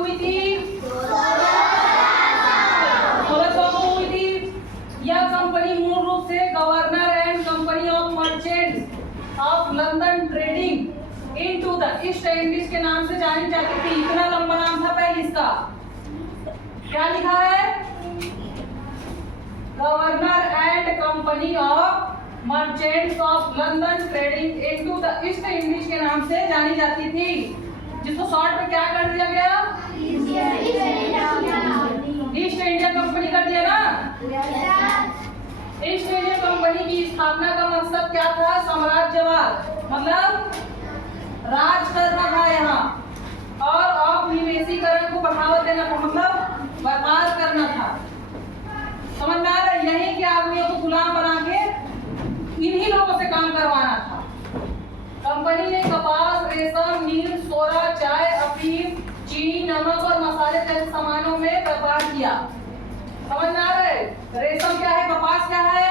हुई थी? 1600 को हुई थी। यह कंपनी मूल रूप से governor and company of merchants of London trading into the east Indies के नाम से जानी जाती थी। इतना लंबा नाम था पहले इसका। क्या लिखा है? Governor and company of merchants of London trading into the east Indies के नाम से जानी जाती थी, जिसको शॉर्ट में क्या कर दिया गया? ईस्ट इंडिया कंपनी कर दिया ना। ईस्ट इंडिया कंपनी की स्थापना का मकसद क्या था? साम्राज्यवाद, मतलब राज करना था यहाँ, और औपनिवेशीकरण को बढ़ावा देना था, मतलब व्यापार करना था। समझ में आ रहा है? यही के आदमियों को गुलाम बना के इन्हीं लोगों से काम करवाना था। कंपनी ने कपास, रेशम, नील, सोरा, चाय, अफीम, चीनी, नमक और मसाले जैसे सामानों में व्यापार किया। समझ में आ रहा है? रेशम क्या है? कपास क्या है?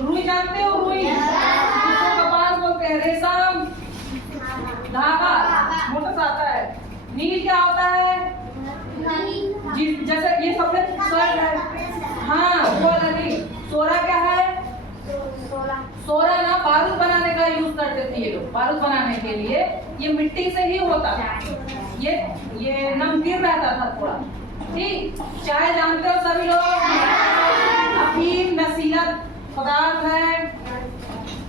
रुई जानते हो? रुई, जिसको कपास बोलते हैं। रेशम धागा, मोटा सा आता है। नील क्या होता है? जैसे ये सफेद शर्ट है, हाँ वो वाला नील। सोरा क्या है? सोरा ना बारूद बनाने का यूज करते थे ये लोग। बारूद बनाने के लिए ये मिट्टी से ही होता था। ये नमकीन रहता था थोड़ा, ठीक। चाय जानते हो सभी लोग? अफीम नशीला पदार्थ है।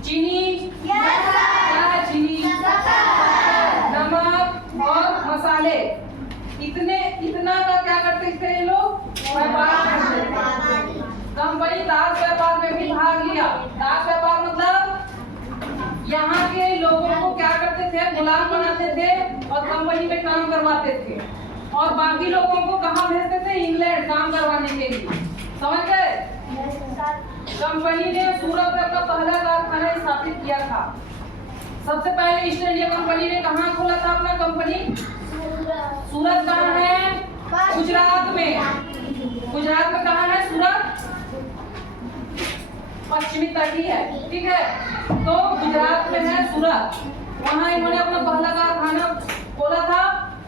चीनी क्या है? चीनी, नमक और मसाले, इतना का क्या करते थे ये लोग? व्यापार करते थे। कंपनी दास व्यापार में भी भाग लिया। दास व्यापार मतलब यहाँ के लोगों को क्या करते थे? गुलाम बनाते थे और कंपनी में काम करवाते थे, और बाकी लोगों को कहाँ भेजते थे? इंग्लैंड काम करवाने के लिए। समझ गए? कंपनी ने सूरत में अपना पहला कारखाना स्थापित किया था। सबसे पहले ईस्ट इंडिया कंपनी ने कहाँ खोला था अपना कंपनी? सूरत कहाँ है? गुजरात में। गुजरात में कहाँ है सूरत? पश्चिमी तटी है, ठीक है। तो गुजरात में है सूरत। वहाँ इन्होंने अपना पहला कारखाना खोला था,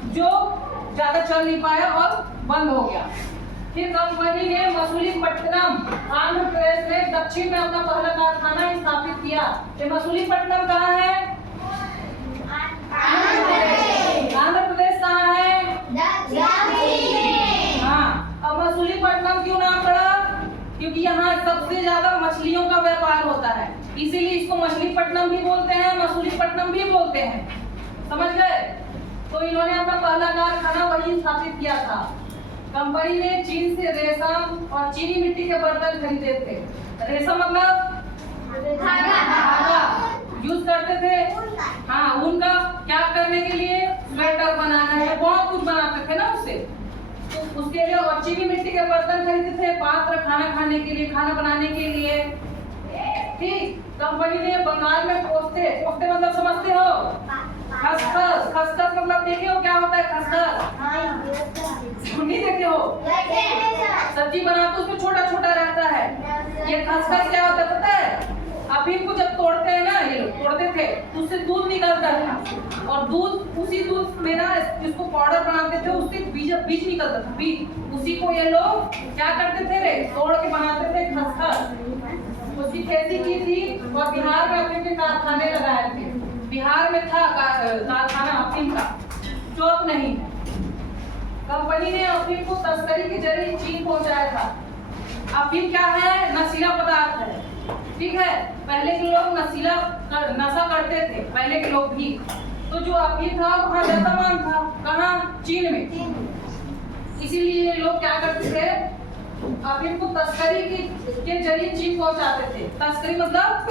जो ज्यादा चल नहीं पाया और बंद हो गया। फिर कंपनी ने मसूलीपट्टनम आंध्र प्रदेश में दक्षिण में अपना पहला कारखाना स्थापित किया। मसूलीपट्टनम कहाँ है? आंध्र प्रदेश कहाँ है? हाँ। अब मसूलीपट्टनम क्यों नाम पड़ा? क्योंकि यहाँ सबसे ज्यादा मछलियों का व्यापार होता है, इसीलिए इसको मछलीपट्टनम भी बोलते हैं, मसूलीपट्टनम भी बोलते हैं। समझ गए? तो इन्होंने अपना पहला कारखाना वहीं स्थापित किया था। कंपनी ने चीन से रेशम और चीनी मिट्टी के बर्तन खरीदे थे। रेशम मतलब धागा यूज करते थे। हाँ, उनका क्या करने के लिए? स्वेटर बनाना है, बहुत कुछ बनाते थे ना उससे, तो उसके लिए। और चीनी मिट्टी के बर्तन खरीदते थे, पात्र खाना खाने के लिए, खाना बनाने के लिए, ठीक। कंपनी ने बंगाल में पोस्ते मतलब समझते हो? खसखस। खसखस मतलब देखे हो क्या होता है? खसखस नहीं देखे हो? सब्जी बनाते उसमें छोटा छोटा रहता है। ये खसखस क्या होता है पता है? अफीम को जब तोड़ते हैं ना, ये लोग तोड़ते थे, उससे दूध निकलता था, और उसी दूध में ना जिसको पाउडर बनाते थे, उससे बीज निकलता था, बीज। उसी को ये लोग क्या करते थे? तोड़ के बनाते थे खसखस। उसकी खेती की थी, और बिहार में अफीम के कारखाने लगाए थे। बिहार में था कारखाना अफीम का, चौक नहीं है। कंपनी ने अफीम को तस्करी के जरिए चीन पहुंचाया था। अफीम क्या है? नशीला पदार्थ है, ठीक है। पहले के लोग नशा करते थे, पहले के लोग भी। तो जो अफीम था वहाँ वर्तमान था, कहाँ? चीन में। इसीलिए ये लोग क्या करते थे? अफीम को तस्करी के जरिए चीन पहुंचाते थे। तस्करी मतलब